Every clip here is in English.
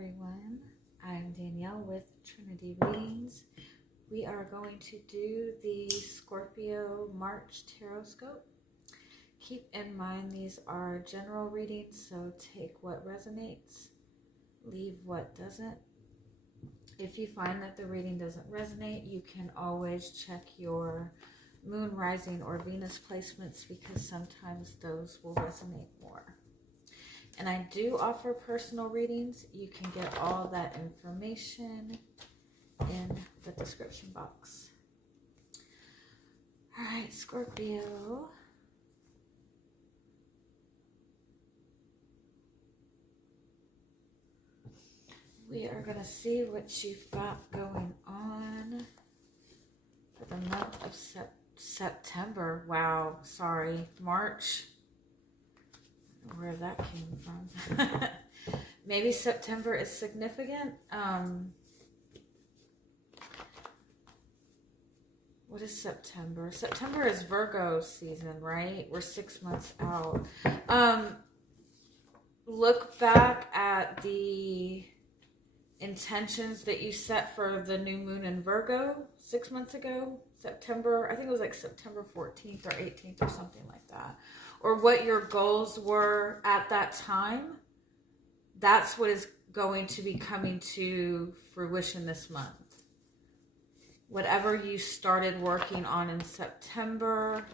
everyone. I'm Danielle with Trinity Readings. We are going to do the Scorpio March Tarotscope. Keep in mind these are general readings, so take what resonates, leave what doesn't. If you find that the reading doesn't resonate, you can always check your moon, rising, or Venus placements because sometimes those will resonate more. And I do offer personal readings. You can get all that information in the description box. All right, Scorpio. We are going to see what you've got going on for the month of September. Wow, sorry, March. Where that came from. Maybe September is significant. What is September? September is Virgo season, right? We're 6 months out. Look back at the intentions that you set for the new moon in Virgo 6 months ago. September, I think it was like September 14th or 18th or something like that. Or what your goals were at that time. That's what is going to be coming to fruition this month. Whatever you started working on in September,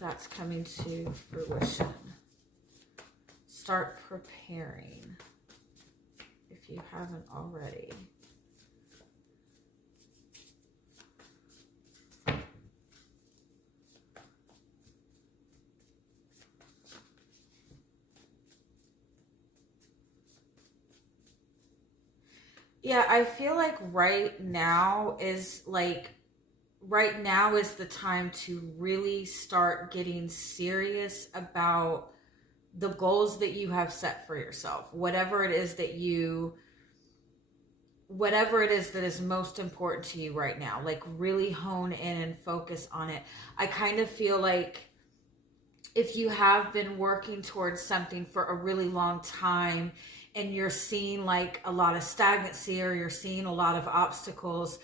that's coming to fruition. Start preparing if you haven't already. Yeah, I feel like right now is the time to really start getting serious about the goals that you have set for yourself. Whatever it is that is most important to you right now, like really hone in and focus on it. I kind of feel like if you have been working towards something for a really long time and you're seeing like a lot of stagnancy or you're seeing a lot of obstacles,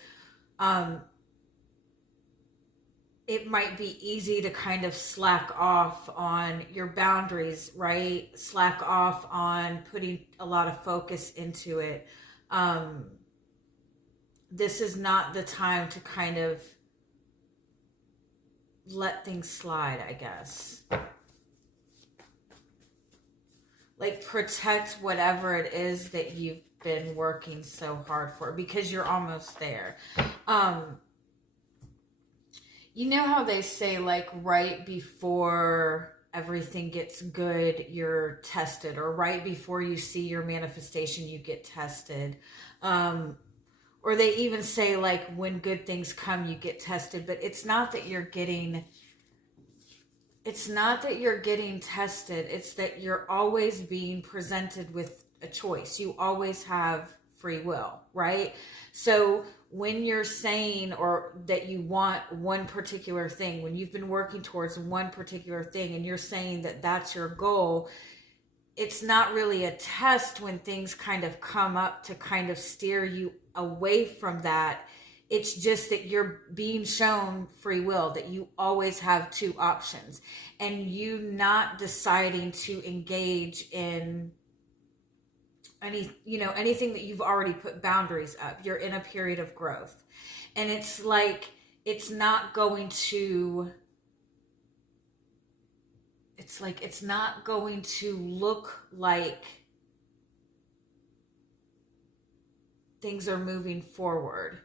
it might be easy to kind of slack off on your boundaries, right? Slack off on putting a lot of focus into it. This is not the time to kind of let things slide, I guess. Like protect whatever it is that you've been working so hard for because you're almost there. You know how they say like right before everything gets good, you're tested, or right before you see your manifestation, you get tested. Or they even say like when good things come, you get tested, but it's not that you're getting tested. It's that you're always being presented with a choice. You always have free will, right? So when you're saying or that you want one particular thing, when you've been working towards one particular thing and you're saying that that's your goal, it's not really a test when things kind of come up to kind of steer you away from that. It's just that you're being shown free will, that you always have two options, and you not deciding to engage in anything that you've already put boundaries up. You're in a period of growth, and it's like it's not going to look like things are moving forward.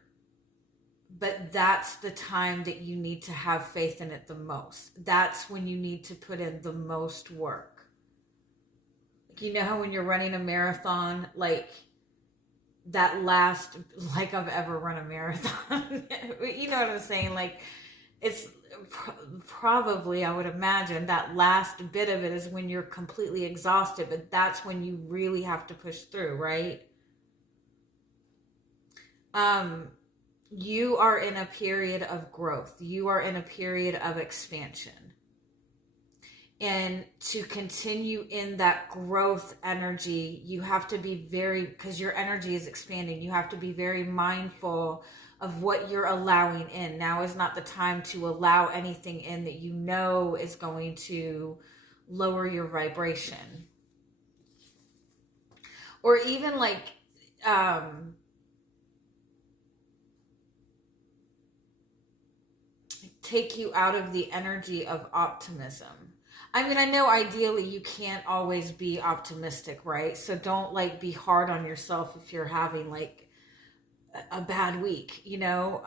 But that's the time that you need to have faith in it the most. That's when you need to put in the most work. You know how when you're running a marathon, like that last, like I've ever run a marathon. You know what I'm saying? Like it's probably, I would imagine, that last bit of it is when you're completely exhausted, but that's when you really have to push through, right? You are in a period of growth. You are in a period of expansion. And to continue in that growth energy, you have to be very, because your energy is expanding, you have to be very mindful of what you're allowing in. Now is not the time to allow anything in that you know is going to lower your vibration. Or even like, take you out of the energy of optimism. I mean, I know ideally you can't always be optimistic, right? So don't like be hard on yourself if you're having like a bad week, you know?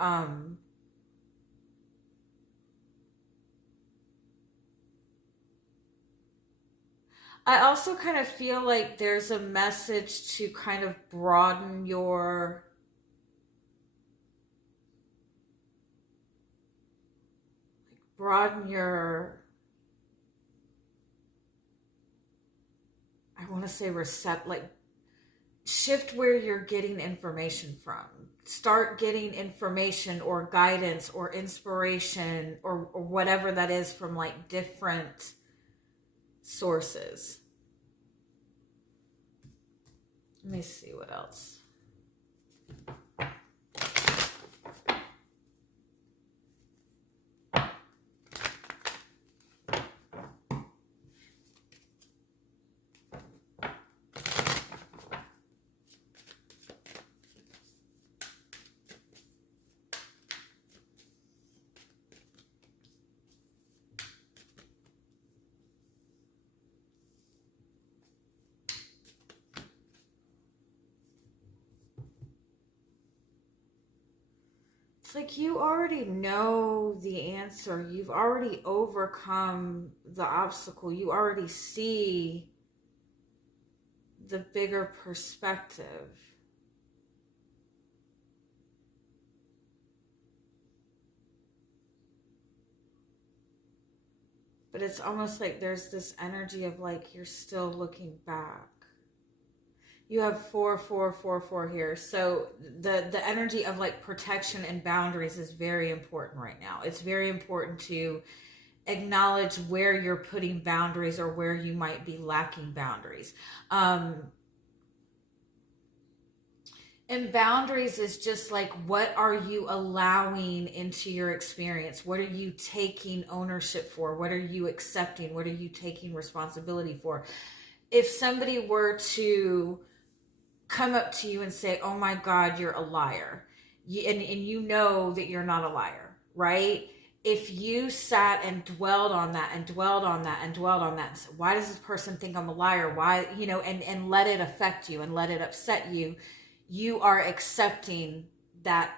I also kind of feel like there's a message to kind of broaden your I want to say like shift where you're getting information from. Start getting information or guidance or inspiration or whatever that is from like different sources. Let me see what else. It's like you already know the answer. You've already overcome the obstacle. You already see the bigger perspective. But it's almost like there's this energy of like you're still looking back. You have 4, 4, 4, 4 here. So the energy of like protection and boundaries is very important right now. It's very important to acknowledge where you're putting boundaries or where you might be lacking boundaries. And boundaries is just like, what are you allowing into your experience? What are you taking ownership for? What are you accepting? What are you taking responsibility for? If somebody were to come up to you and say, oh my God, you're a liar. And you know that you're not a liar, right? If you sat and dwelled on that and dwelled on that and dwelled on that, and said, why does this person think I'm a liar? Why, you know, and let it affect you and let it upset you, you are accepting that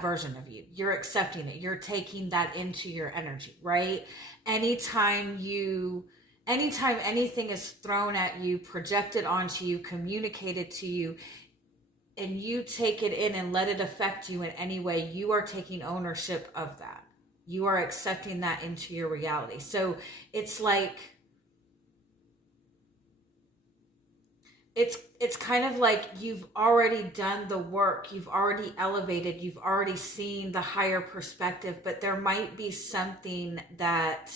version of you. You're accepting it. You're taking that into your energy, right? Anytime anything is thrown at you, projected onto you, communicated to you, and you take it in and let it affect you in any way, you are taking ownership of that. You are accepting that into your reality. So it's like, it's kind of like you've already done the work, you've already elevated, you've already seen the higher perspective, but there might be something that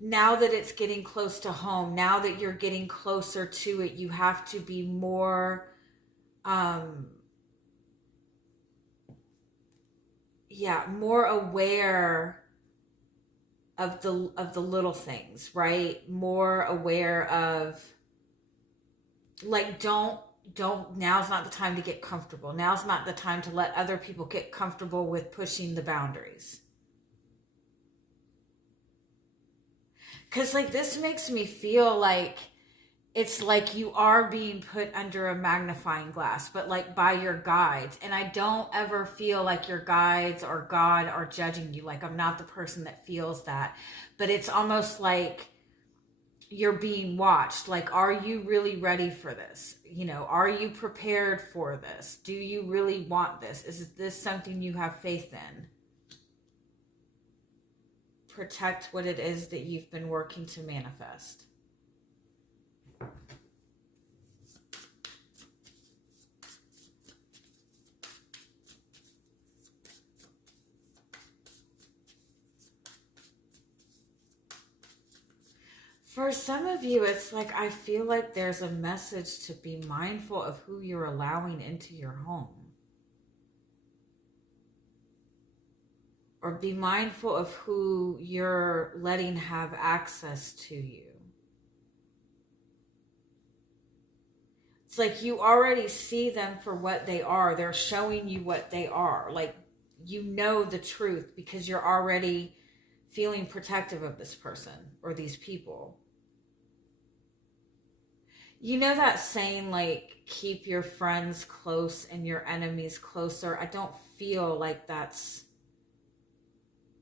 now that it's getting close to home, now that you're getting closer to it, you have to be more, more aware of the little things, right? More aware of, like, don't, now's not the time to get comfortable. Now's not the time to let other people get comfortable with pushing the boundaries. Because, like, this makes me feel like it's like you are being put under a magnifying glass, but like by your guides. And I don't ever feel like your guides or God are judging you. Like, I'm not the person that feels that. But it's almost like you're being watched. Like, are you really ready for this? You know, are you prepared for this? Do you really want this? Is this something you have faith in? Protect what it is that you've been working to manifest. For some of you, it's like, I feel like there's a message to be mindful of who you're allowing into your home. Or be mindful of who you're letting have access to you. It's like you already see them for what they are. They're showing you what they are. Like, you know the truth because you're already feeling protective of this person or these people. You know that saying, like, keep your friends close and your enemies closer? I don't feel like that's,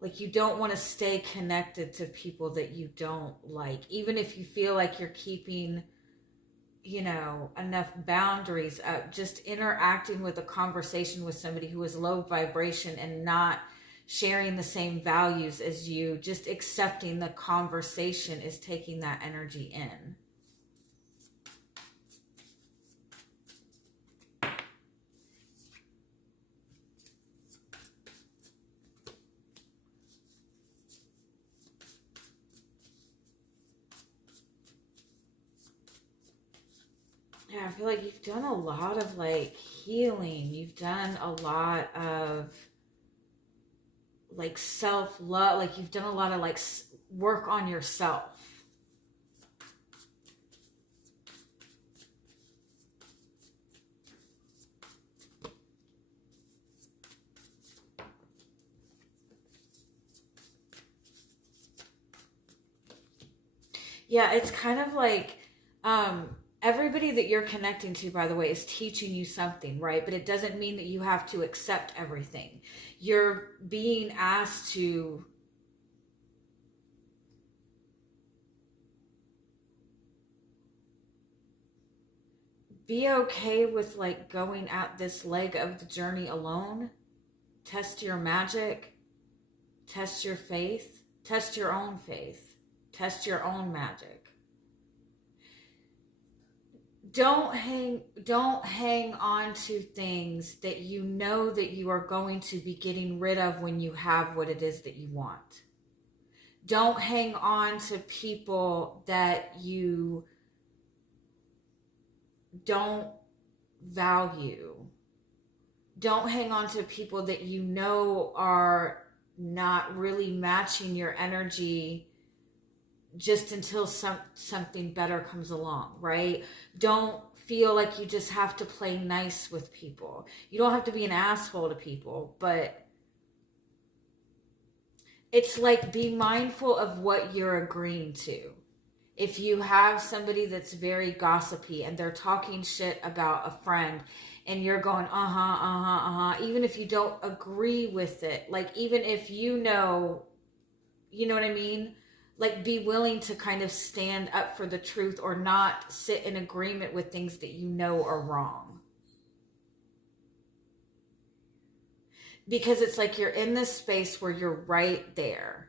like, you don't want to stay connected to people that you don't like. Even if you feel like you're keeping, you know, enough boundaries up, just interacting with a conversation with somebody who is low vibration and not sharing the same values as you, just accepting the conversation is taking that energy in. Yeah, I feel like you've done a lot of, like, healing. You've done a lot of, like, self-love. Like, you've done a lot of, like, work on yourself. Yeah, it's kind of like, everybody that you're connecting to, by the way, is teaching you something, right? But it doesn't mean that you have to accept everything. You're being asked to be okay with, like, going at this leg of the journey alone. Test your magic. Test your faith. Test your own faith. Test your own magic. Don't hang on to things that you know that you are going to be getting rid of when you have what it is that you want. Don't hang on to people that you don't value. Don't hang on to people that you know are not really matching your energy just until something better comes along, right? Don't feel like you just have to play nice with people. You don't have to be an asshole to people, but it's like, be mindful of what you're agreeing to. If you have somebody that's very gossipy and they're talking shit about a friend and you're going, even if you don't agree with it, like, even if you know what I mean? Like, be willing to kind of stand up for the truth or not sit in agreement with things that you know are wrong. Because it's like you're in this space where you're right there.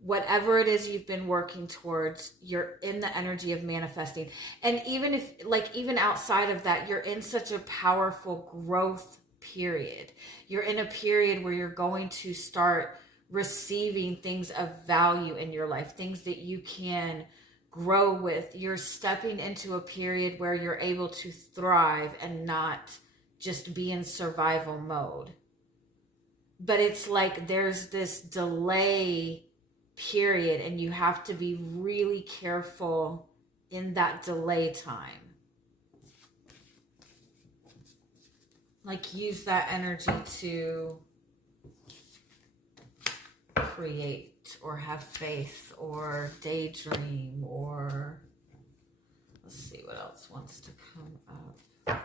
Whatever it is you've been working towards, you're in the energy of manifesting. And even if, like, even outside of that, you're in such a powerful growth period. You're in a period where you're going to start receiving things of value in your life, things that you can grow with. You're stepping into a period where you're able to thrive and not just be in survival mode. But it's like there's this delay period and you have to be really careful in that delay time. Like, use that energy to create or have faith or daydream, or let's see what else wants to come up.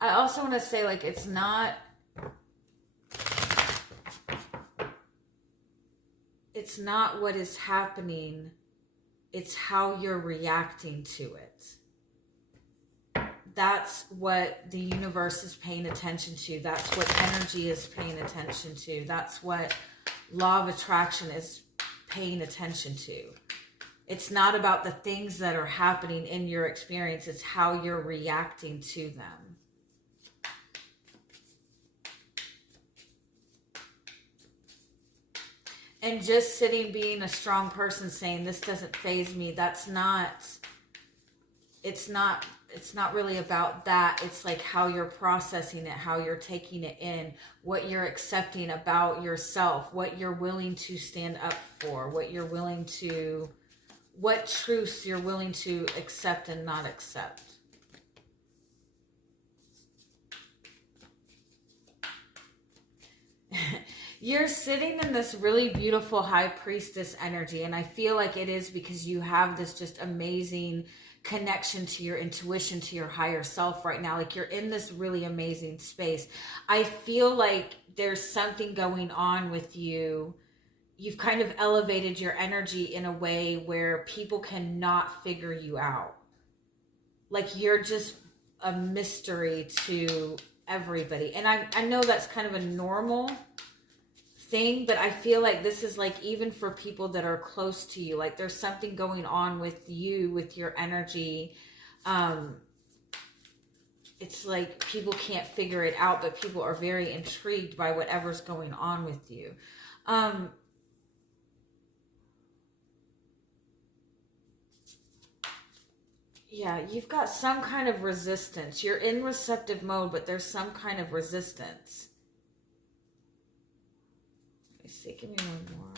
I also want to say, like, it's not what is happening, it's how you're reacting to it. That's what the universe is paying attention to. That's what energy is paying attention to. That's what law of attraction is paying attention to. It's not about the things that are happening in your experience. It's how you're reacting to them. And just sitting, being a strong person, saying this doesn't faze me, that's not, it's not really about that. It's like how you're processing it, how you're taking it in, what you're accepting about yourself, what you're willing to stand up for, what truths you're willing to accept and not accept. You're sitting in this really beautiful high priestess energy, and I feel like it is because you have this just amazing connection to your intuition, to your higher self right now. Like, you're in this really amazing space. I feel like there's something going on with you. You've kind of elevated your energy in a way where people cannot figure you out. Like, you're just a mystery to everybody. And I know that's kind of a normal thing, but I feel like this is like even for people that are close to you, like there's something going on with you, with your energy. It's like people can't figure it out, but people are very intrigued by whatever's going on with you. Yeah, you've got some kind of resistance. You're in receptive mode, but there's some kind of resistance. Let me see, give me one more.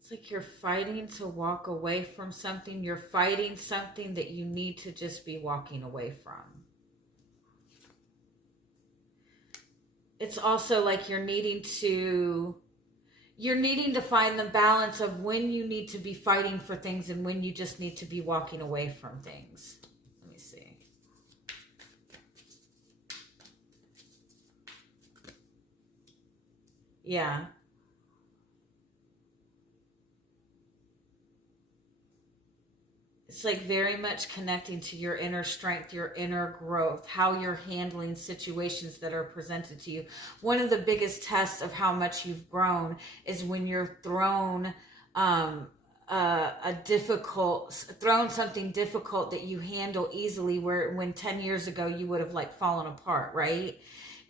It's like you're fighting to walk away from something. You're fighting something that you need to just be walking away from. It's also like you're needing to find the balance of when you need to be fighting for things and when you just need to be walking away from things. Let me see. Yeah. It's like very much connecting to your inner strength, your inner growth, how you're handling situations that are presented to you. One of the biggest tests of how much you've grown is when you're thrown something difficult that you handle easily, when 10 years ago you would have like fallen apart, right?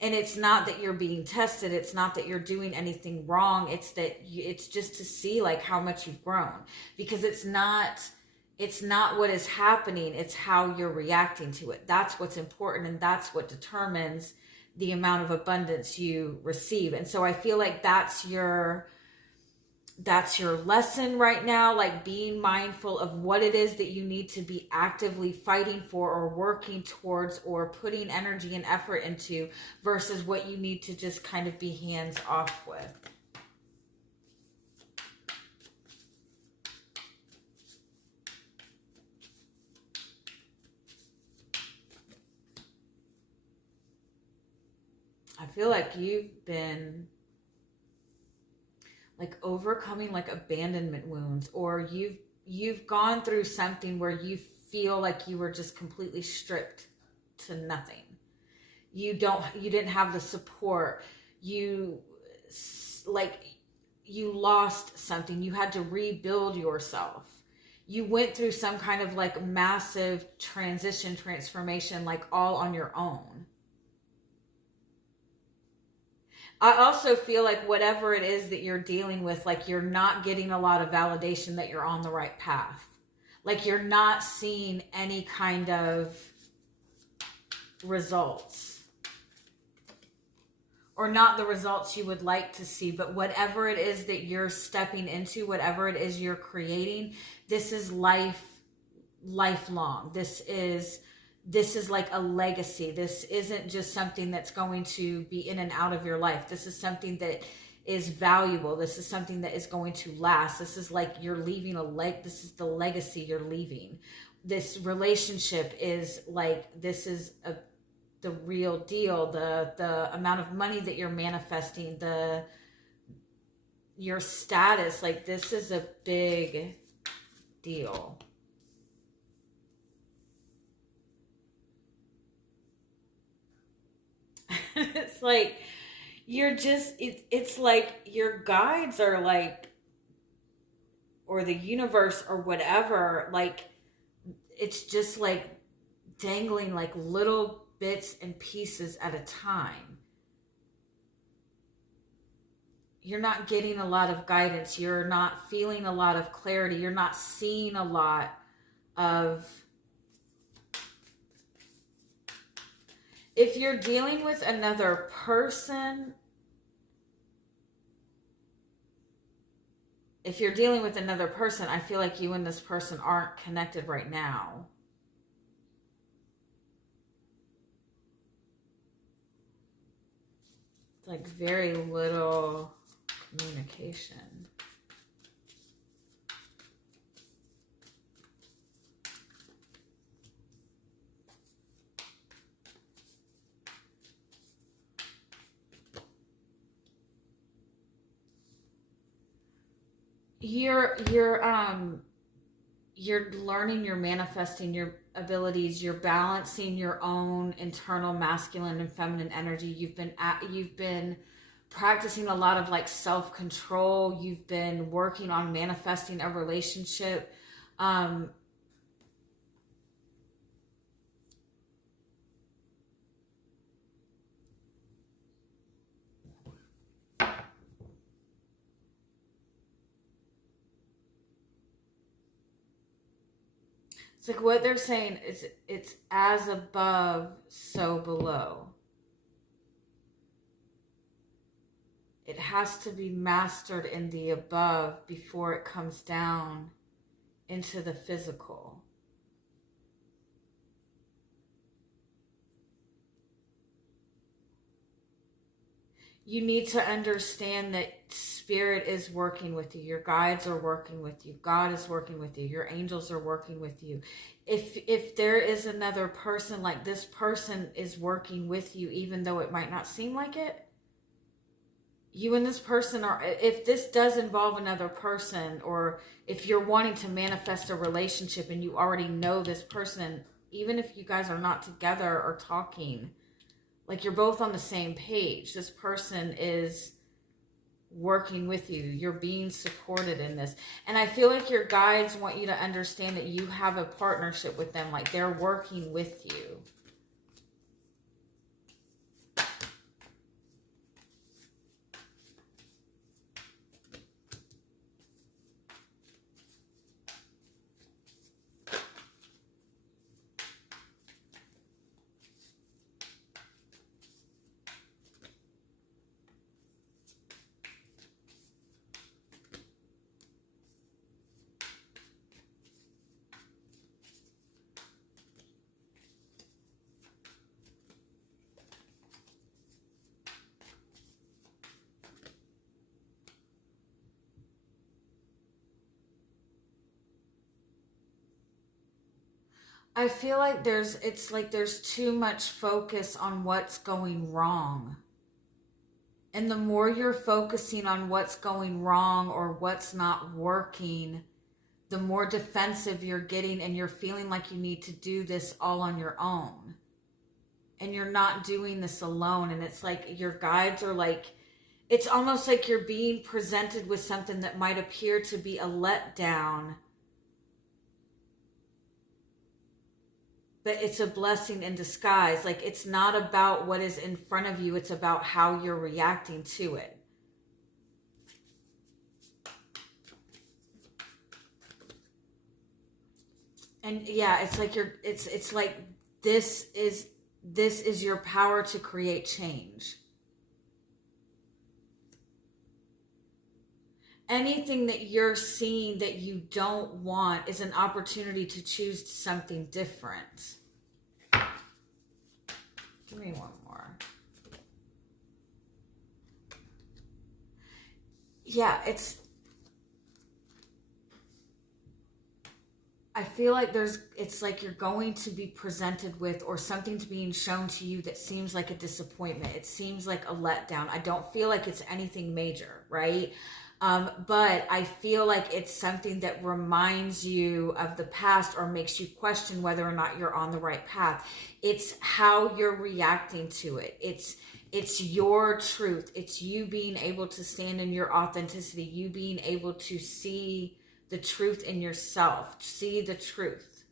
And it's not that you're being tested. It's not that you're doing anything wrong. It's just to see like how much you've grown, because it's not what is happening. It's how you're reacting to it. That's what's important. And that's what determines the amount of abundance you receive. And so I feel like that's your lesson right now, like being mindful of what it is that you need to be actively fighting for or working towards or putting energy and effort into versus what you need to just kind of be hands off with. I feel like you've been like overcoming like abandonment wounds, or you've gone through something where you feel like you were just completely stripped to nothing. You didn't have the support. You lost something. You had to rebuild yourself. You went through some kind of like massive transformation, like all on your own. I also feel like whatever it is that you're dealing with, like you're not getting a lot of validation that you're on the right path. Like you're not seeing any kind of results. Or not the results you would like to see. But whatever it is that you're stepping into, whatever it is you're creating, this is lifelong. This is like a legacy. This isn't just something that's going to be in and out of your life. This is something that is valuable. This is something that is going to last. This is like you're leaving this is the legacy you're leaving. This relationship is like, this is the real deal. The amount of money that you're manifesting, your status, like this is a big deal. It's like it's like your guides are like, or the universe or whatever, like it's just like dangling like little bits and pieces at a time. You're not getting a lot of guidance. You're not feeling a lot of clarity. You're not seeing a lot of... If you're dealing with another person, I feel like you and this person aren't connected right now. It's like very little communication. You're learning, you're manifesting your abilities, you're balancing your own internal masculine and feminine energy. You've been practicing a lot of like self-control. You've been working on manifesting a relationship. It's like what they're saying is it's as above, so below. It has to be mastered in the above before it comes down into the physical. You need to understand that spirit is working with you. Your guides are working with you. God is working with you. Your angels are working with you. If there is another person, like this person is working with you, even though it might not seem like it. You and this person are, if this does involve another person, or if you're wanting to manifest a relationship and you already know this person, even if you guys are not together or talking, like you're both on the same page. This person is working with you. You're being supported in this. And I feel like your guides want you to understand that you have a partnership with them. Like they're working with you. I feel like there's too much focus on what's going wrong. And the more you're focusing on what's going wrong or what's not working, the more defensive you're getting, and you're feeling like you need to do this all on your own. And you're not doing this alone. And it's like your guides are like, it's almost like you're being presented with something that might appear to be a letdown, but it's a blessing in disguise. Like it's not about what is in front of you. It's about how you're reacting to it. And yeah, it's like it's like this is your power to create change. Anything that you're seeing that you don't want is an opportunity to choose something different. Give me one more. Yeah, I feel like it's like you're going to be presented with, or something's being shown to you that seems like a disappointment. It seems like a letdown. I don't feel like it's anything major, right? But I feel like it's something that reminds you of the past or makes you question whether or not you're on the right path. It's how you're reacting to it. It's your truth. It's you being able to stand in your authenticity, you being able to see the truth in yourself, see the truth.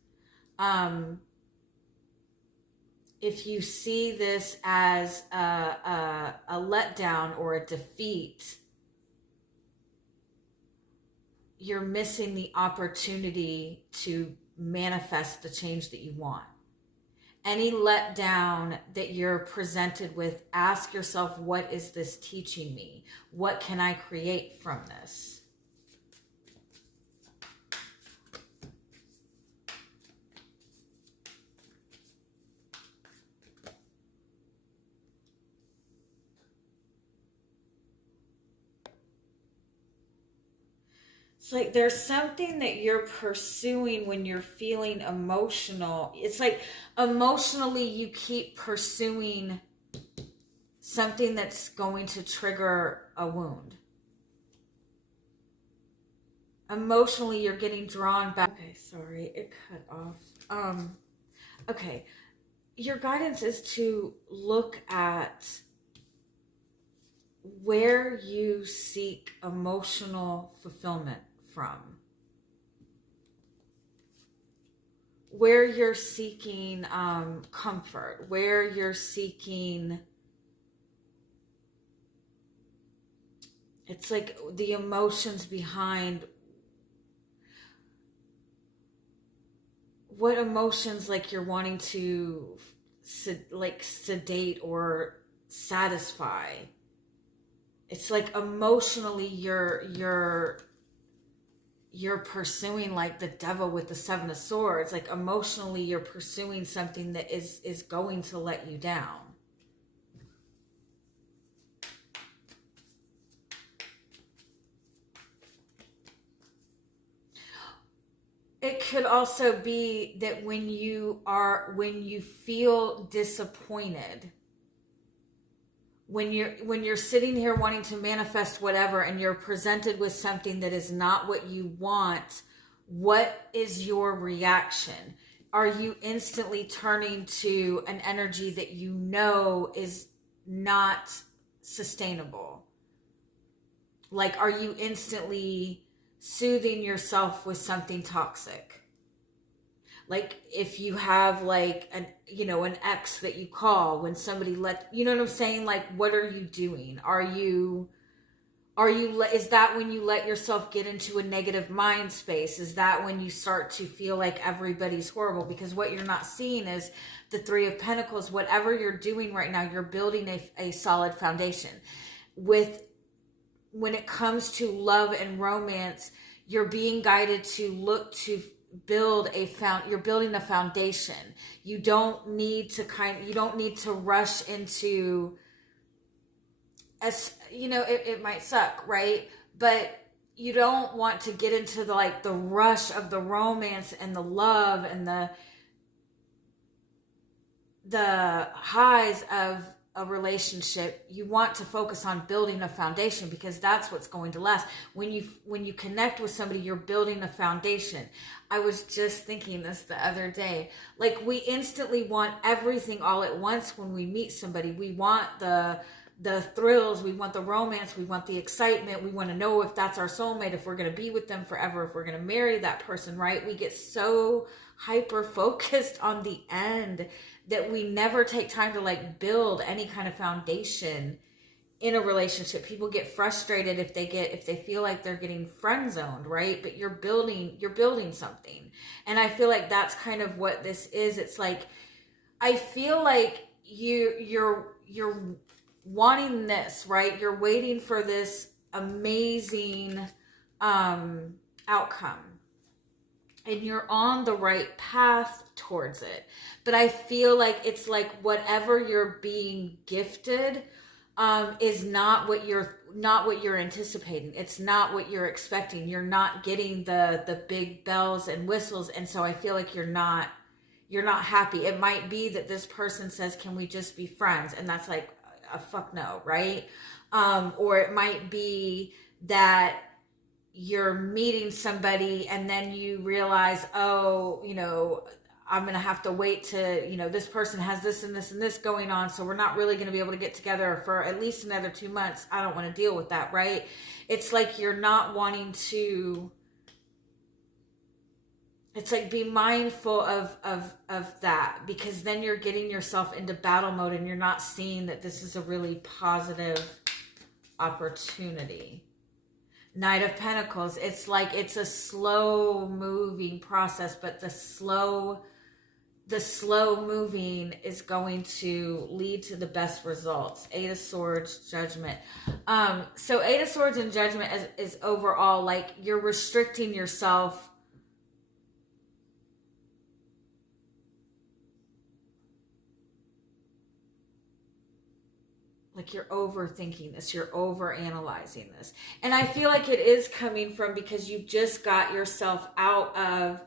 if you see this as a letdown or a defeat, you're missing the opportunity to manifest the change that you want. Any letdown that you're presented with, ask yourself, what is this teaching me? What can I create from this? It's like there's something that you're pursuing when you're feeling emotional. It's like emotionally you keep pursuing something that's going to trigger a wound. Emotionally you're getting drawn back. Okay, sorry, it cut off. Okay, your guidance is to look at where you seek emotional fulfillment from, where you're seeking comfort, where you're seeking, it's like the emotions behind what emotions, like you're wanting to sedate or satisfy. It's like emotionally you're pursuing, like the devil with the 7 of swords. Like emotionally you're pursuing something that is going to let you down. It could also be that when you feel disappointed, when you're sitting here wanting to manifest whatever and you're presented with something that is not what you want, what is your reaction? Are you instantly turning to an energy that you know is not sustainable? Like, are you instantly soothing yourself with something toxic? Like if you have like an ex that you call when somebody you know what I'm saying? Like, what are you doing? Is that when you let yourself get into a negative mind space? Is that when you start to feel like everybody's horrible? Because what you're not seeing is the 3 of Pentacles. Whatever you're doing right now, you're building a solid foundation. When it comes to love and romance, you're being guided to look to you're building a foundation. You don't need to rush into, as it might suck, right? But you don't want to get into the rush of the romance and the love and the highs of a relationship. You want to focus on building a foundation, because that's what's going to last. When you connect with somebody, you're building a foundation. I was just thinking this the other day. Like, we instantly want everything all at once when we meet somebody. We want the thrills, we want the romance, we want the excitement, we want to know if that's our soulmate, if we're going to be with them forever, if we're going to marry that person, right? We get so hyper focused on the end that we never take time to build any kind of foundation in a relationship. People get frustrated if they feel like they're getting friend zoned, right? But you're building something. And I feel like that's kind of what this is. It's like, I feel like you're wanting this, right? You're waiting for this amazing outcome, and you're on the right path towards it. But I feel like it's like whatever you're being gifted is not what you're anticipating. It's not what you're expecting. You're not getting the big bells and whistles, and so I feel like you're not happy. It might be that this person says, "Can we just be friends?" And that's like a fuck no, right? Or it might be that you're meeting somebody and then you realize, oh, I'm going to have to wait to, this person has this and this and this going on, so we're not really going to be able to get together for at least another 2 months. I don't want to deal with that, right? It's like you're not wanting to it's like, be mindful of that, because then you're getting yourself into battle mode and you're not seeing that this is a really positive opportunity. Knight of Pentacles, it's like it's a slow moving process, but the slow moving is going to lead to the best results. Eight of Swords, Judgment. So Eight of Swords and Judgment is overall like you're restricting yourself. Like you're overthinking this, you're overanalyzing this. And I feel like it is coming from because you just got yourself out of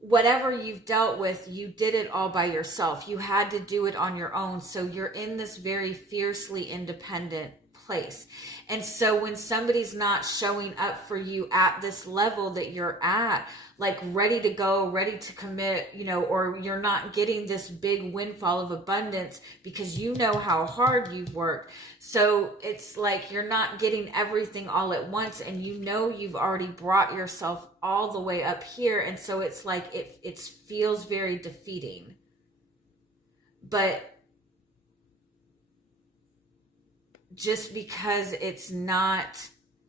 whatever you've dealt with. You did it all by yourself. You had to do it on your own. So you're in this very fiercely independent place. And so when somebody's not showing up for you at this level that you're at, like ready to go, ready to commit, you know, or you're not getting this big windfall of abundance because you know how hard you've worked. So it's like you're not getting everything all at once, and you know you've already brought yourself all the way up here. And so it's like it feels very defeating. But just because it's not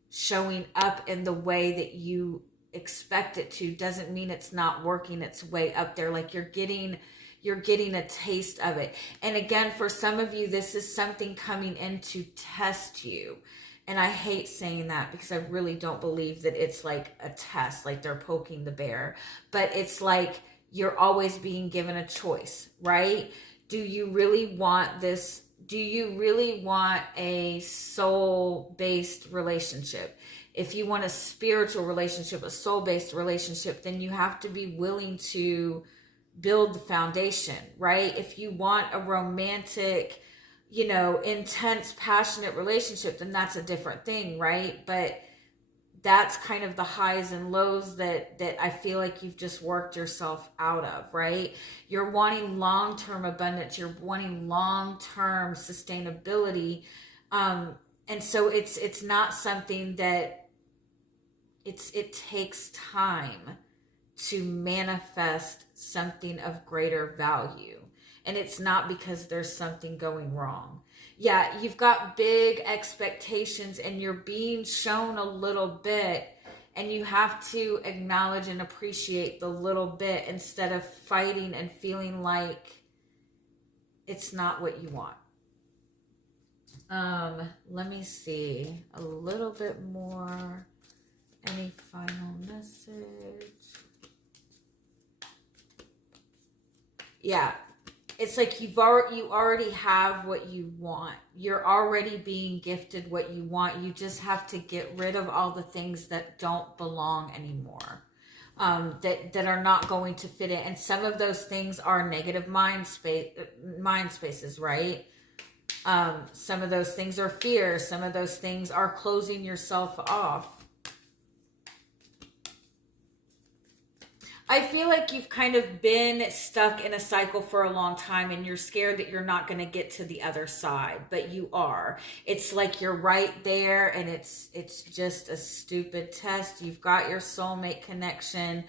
showing up in the way that you expect it to doesn't mean it's not working its way up there. Like you're getting a taste of it. And again, for some of you, this is something coming in to test you. And I hate saying that because I really don't believe that it's like a test, like they're poking the bear. But it's like you're always being given a choice, right? Do you really want this? Do you really want a soul-based relationship? If you want a spiritual relationship, a soul-based relationship, then you have to be willing to build the foundation, right? If you want a romantic, you know, intense, passionate relationship, then that's a different thing, right? But that's kind of the highs and lows that I feel like you've just worked yourself out of, right? You're wanting long-term abundance. You're wanting long-term sustainability. And so it's not something that it takes time to manifest something of greater value. And it's not because there's something going wrong. Yeah, you've got big expectations and you're being shown a little bit, and you have to acknowledge and appreciate the little bit instead of fighting and feeling like it's not what you want. Let me see a little bit more. Any final message? Yeah. It's like you already have what you want. You're already being gifted what you want. You just have to get rid of all the things that don't belong anymore, that are not going to fit in. And some of those things are negative mind spaces, right? Some of those things are fear. Some of those things are closing yourself off. I feel like you've kind of been stuck in a cycle for a long time, and you're scared that you're not going to get to the other side, but you are. It's like you're right there, and it's just a stupid test. You've got your soulmate connection.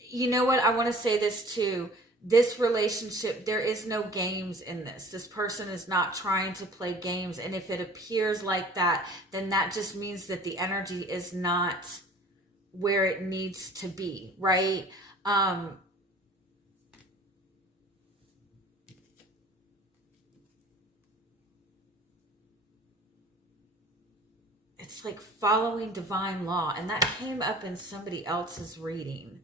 You know what? I want to say this too. This relationship, there is no games in this. This person is not trying to play games. And if it appears like that, then that just means that the energy is not where it needs to be, right? It's like following divine law, and that came up in somebody else's reading.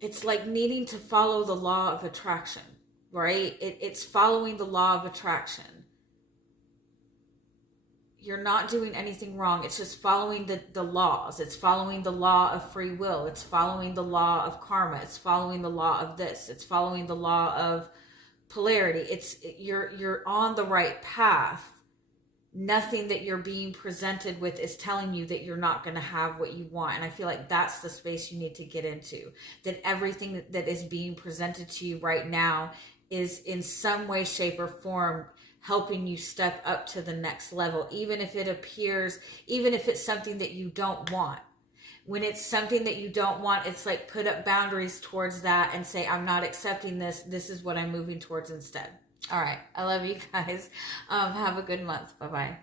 It's like needing to follow the law of attraction, right? It's following the law of attraction. You're not doing anything wrong. It's just following the laws. It's following the law of free will. It's following the law of karma. It's following the law of this. It's following the law of polarity. You're on the right path. Nothing that you're being presented with is telling you that you're not going to have what you want. And I feel like that's the space you need to get into. That everything that is being presented to you right now is in some way, shape, or form helping you step up to the next level, even if it appears, even if it's something that you don't want. When it's something that you don't want, it's like put up boundaries towards that and say, I'm not accepting this. This is what I'm moving towards instead. All right. I love you guys. Have a good month. Bye-bye.